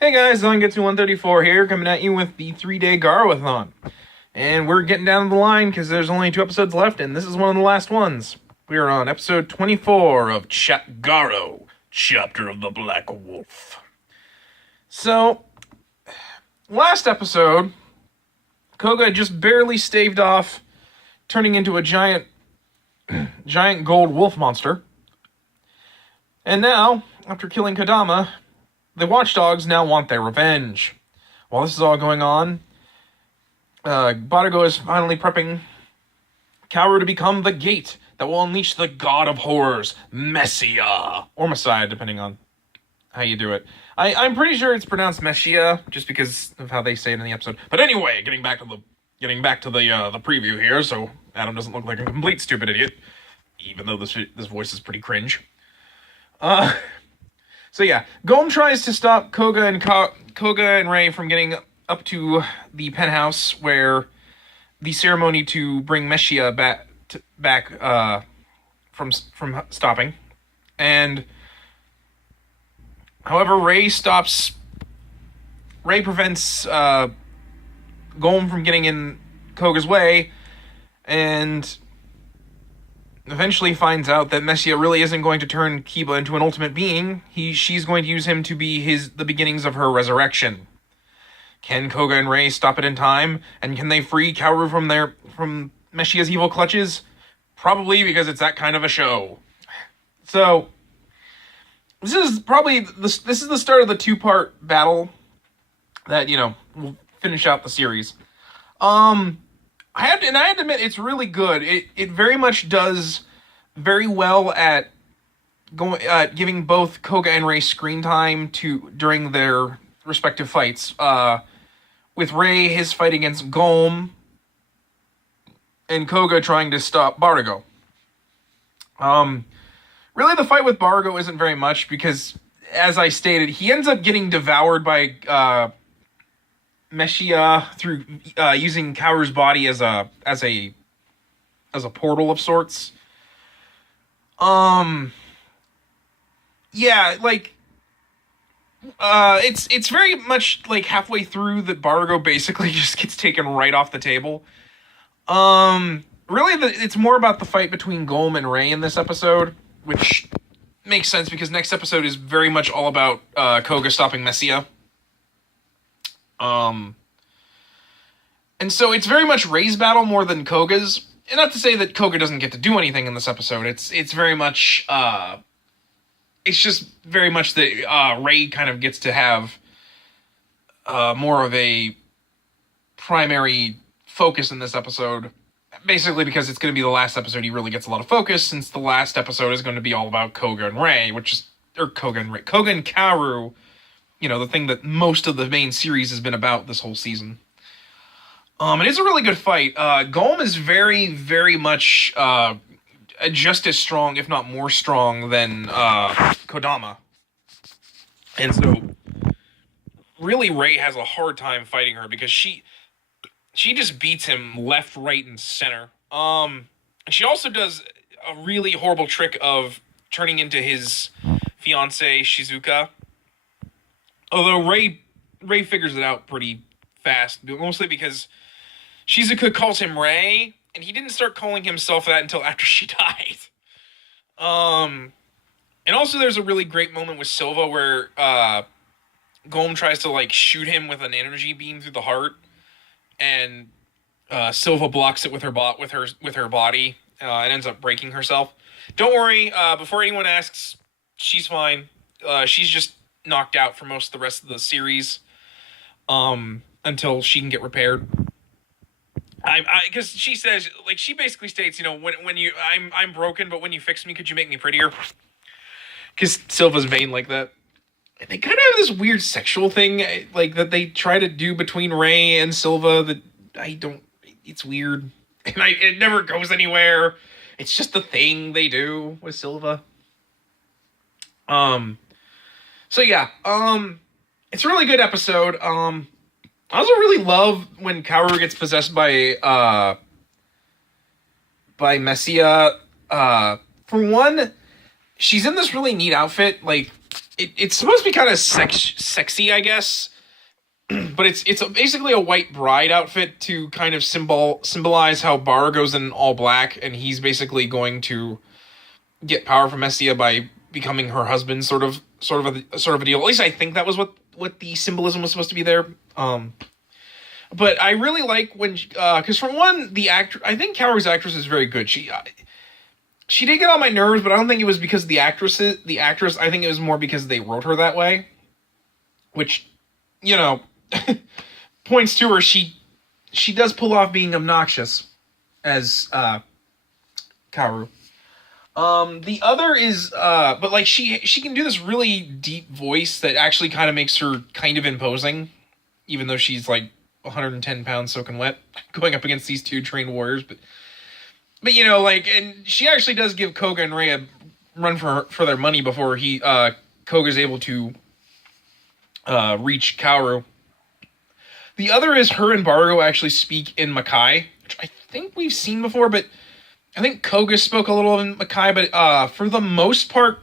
Hey guys, Zangetsu 134 here, coming at you with the 3-day GARO-a-thon. And we're getting down the line because there's only 2 episodes left, and this is one of the last ones. We are on episode 24 of GARO, Chapter of the Black Wolf. So, last episode, Koga just barely staved off turning into a giant gold wolf monster. And now, after killing Kodama, the watchdogs now want their revenge. While this is all going on, Barago is finally prepping Kaoru to become the gate that will unleash the god of horrors, Messiah, or Messiah, depending on how you do it. I'm pretty sure it's pronounced Messiah, just because of how they say it in the episode. But anyway, getting back to the preview here, so Adam doesn't look like a complete stupid idiot, even though this voice is pretty cringe. So yeah, Gome tries to stop Koga and Rei from getting up to the penthouse where the ceremony to bring Messiah back from stopping. And however, Rei prevents Gome from getting in Koga's way, and eventually finds out that Messiah really isn't going to turn Kiba into an ultimate being. She's going to use him to be the beginnings of her resurrection. Can Koga and Rei stop it in time? And can they free Kaoru from Messiah's evil clutches? Probably, because it's that kind of a show. So, this is the start of the 2-part battle that, will finish out the series. I had to admit, it's really good. It very much does very well at giving both Koga and Rei screen time during their respective fights. With Rei, his fight against Gome, and Koga trying to stop Barago. Really, the fight with Barago isn't very much because, as I stated, he ends up getting devoured by Messiah through using Kaoru's body as a portal of sorts. Yeah, like it's very much like halfway through that Barago basically just gets taken right off the table. Really, it's more about the fight between Gome and Rei in this episode, which makes sense because next episode is very much all about Koga stopping Messiah. And so it's very much Rei's battle more than Koga's. And not to say that Koga doesn't get to do anything in this episode. It's very much it's just very much that Rei kind of gets to have more of a primary focus in this episode. Basically because it's going to be the last episode he really gets a lot of focus, since the last episode is going to be all about Koga and Rei, Koga and Kaoru, the thing that most of the main series has been about this whole season. It is a really good fight. Gome is very, very much just as strong, if not more strong, than Kodama. And so, really, Rei has a hard time fighting her because she just beats him left, right, and center. She also does a really horrible trick of turning into his fiancée, Shizuka. Although Rei figures it out pretty fast, mostly because Shizuka calls him Rei, and he didn't start calling himself that until after she died. And also there's a really great moment with Silva where Gome tries to shoot him with an energy beam through the heart, and Silva blocks it with her body and ends up breaking herself. Don't worry, before anyone asks, she's fine. She's just knocked out for most of the rest of the series until she can get repaired. Because she says, she basically states, when I'm broken, but when you fix me, could you make me prettier? Because Silva's vain like that. And they kind of have this weird sexual thing, that they try to do between Rei and Silva that it's weird. And it never goes anywhere. It's just the thing they do with Silva. So yeah, it's a really good episode. I also really love when Kaoru gets possessed by Messiah. For one, she's in this really neat outfit. it's supposed to be kind of sexy, I guess. But it's basically a white bride outfit to kind of symbolize how Bar goes in all black, and he's basically going to get power from Messia by becoming her husband, sort of a deal. At least I think that was what the symbolism was supposed to be there. But I really like when, because for one, the actor, I think Kaoru's actress is very good. She did get on my nerves, but I don't think it was because of the actress. I think it was more because they wrote her that way, which, you know, points to her. She does pull off being obnoxious as Kaoru. The other is, but like she can do this really deep voice that actually kind of makes her kind of imposing, even though she's like 110 pounds soaking wet, going up against these two trained warriors. But you know, like, and she actually does give Koga and Rei a run for their money before Koga's able to reach Kaoru. The other is her and Bargo actually speak in Makai, which I think we've seen before, but I think Koga spoke a little in Makai, but for the most part,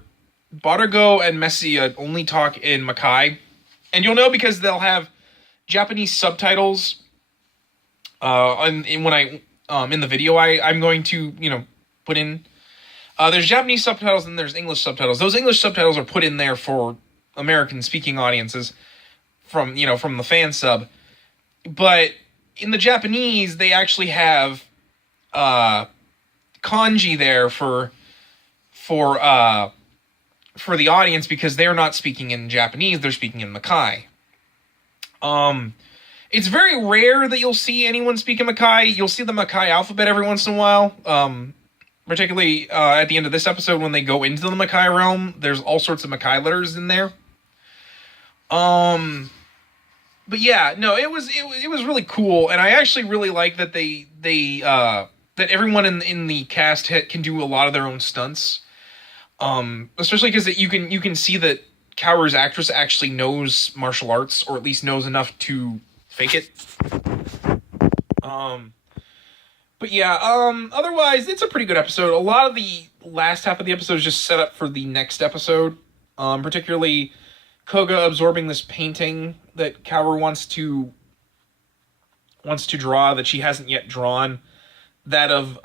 Bargo and Messia only talk in Makai. And you'll know because they'll have Japanese subtitles in the video I'm going to, put in. There's Japanese subtitles and there's English subtitles. Those English subtitles are put in there for American speaking audiences from the fan sub. But in the Japanese, they actually have kanji there for the audience because they're not speaking in Japanese, they're speaking in Makai. It's very rare that you'll see anyone speak in Makai. You'll see the Makai alphabet every once in a while. Particularly at the end of this episode when they go into the Makai realm, there's all sorts of Makai letters in there. But yeah, no, it was really cool, and I actually really like that they that everyone in the cast can do a lot of their own stunts. Especially because you can see that Kaoru's actress actually knows martial arts, or at least knows enough to fake it. But yeah, otherwise, it's a pretty good episode. A lot of the last half of the episode is just set up for the next episode. Particularly Koga absorbing this painting that Kaoru wants to draw that she hasn't yet drawn. That of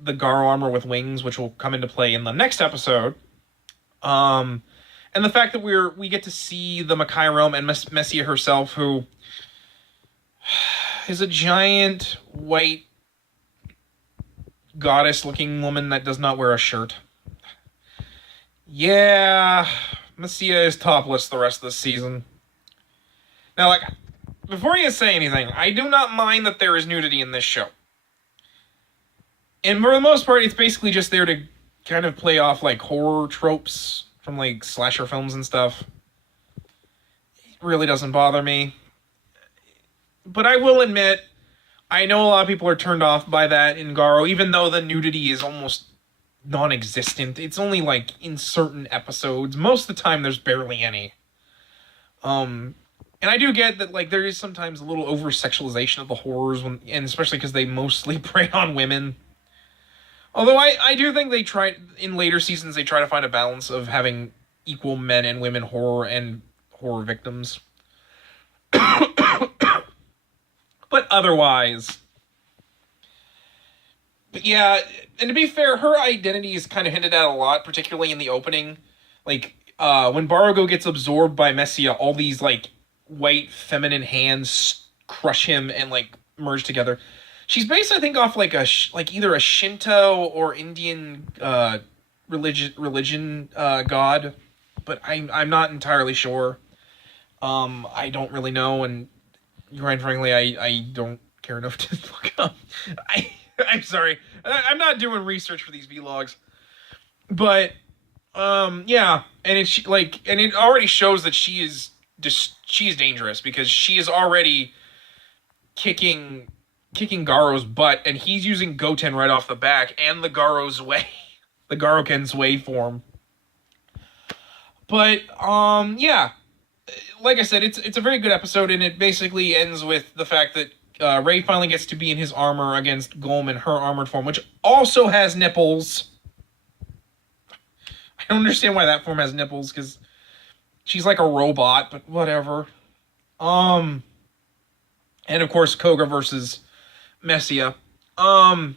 the GARO armor with wings, which will come into play in the next episode. And the fact that we get to see the Makai realm and Messia herself, who is a giant white goddess-looking woman that does not wear a shirt. Yeah, Messia is topless the rest of the season. Now, like, before you say anything, I do not mind that there is nudity in this show. And for the most part, it's basically just there to kind of play off, like, horror tropes from, like, slasher films and stuff. It really doesn't bother me. But I will admit, I know a lot of people are turned off by that in GARO, even though the nudity is almost non-existent. It's only, like, in certain episodes. Most of the time, there's barely any. And I do get that, like, there is sometimes a little over-sexualization of the horrors, and especially because they mostly prey on women. Although I do think they try, in later seasons, they try to find a balance of having equal men and women horror and horror victims. But otherwise... But yeah, and to be fair, her identity is kind of hinted at a lot, particularly in the opening. Like, when Barugo gets absorbed by Messia, all these, like, white feminine hands crush him and, like, merge together. She's based, I think, off like either a Shinto or Indian religion god, but I'm not entirely sure. I don't really know, and quite frankly, I don't care enough to look up. I'm sorry, I'm not doing research for these vlogs, but yeah, and it already shows that she is dangerous because she is already kicking Garo's butt, and he's using Goten right off the back, and the Garoken's way form. But, yeah. Like I said, it's a very good episode, and it basically ends with the fact that Rei finally gets to be in his armor against Golem in her armored form, which also has nipples. I don't understand why that form has nipples, because She's like a robot, but whatever. Um, and of course, Koga versus Messia. Um,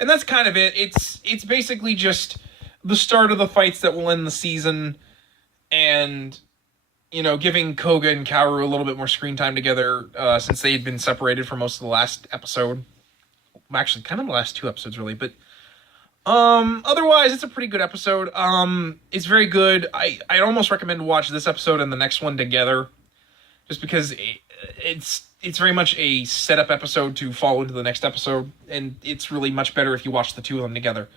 and that's kind of it. It's basically just the start of the fights that will end the season, and giving Koga and Kaoru a little bit more screen time together since they had been separated for most of the last episode. Actually, kind of the last two episodes, really. But otherwise, it's a pretty good episode. It's very good. I'd almost recommend to watch this episode and the next one together, just because it's very much a setup episode to follow into the next episode, and it's really much better if you watch the two of them together.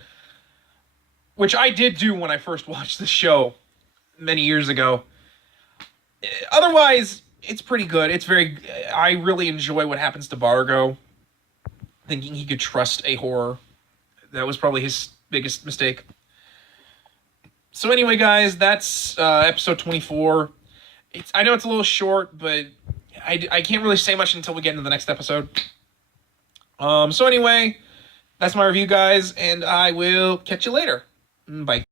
Which I did do when I first watched the show many years ago. Otherwise, it's pretty good. I really enjoy what happens to Bargo, thinking he could trust a horror. That was probably his biggest mistake. So anyway, guys, that's episode 24. I know it's a little short, but I can't really say much until we get into the next episode. So anyway, that's my review, guys, and I will catch you later. Bye.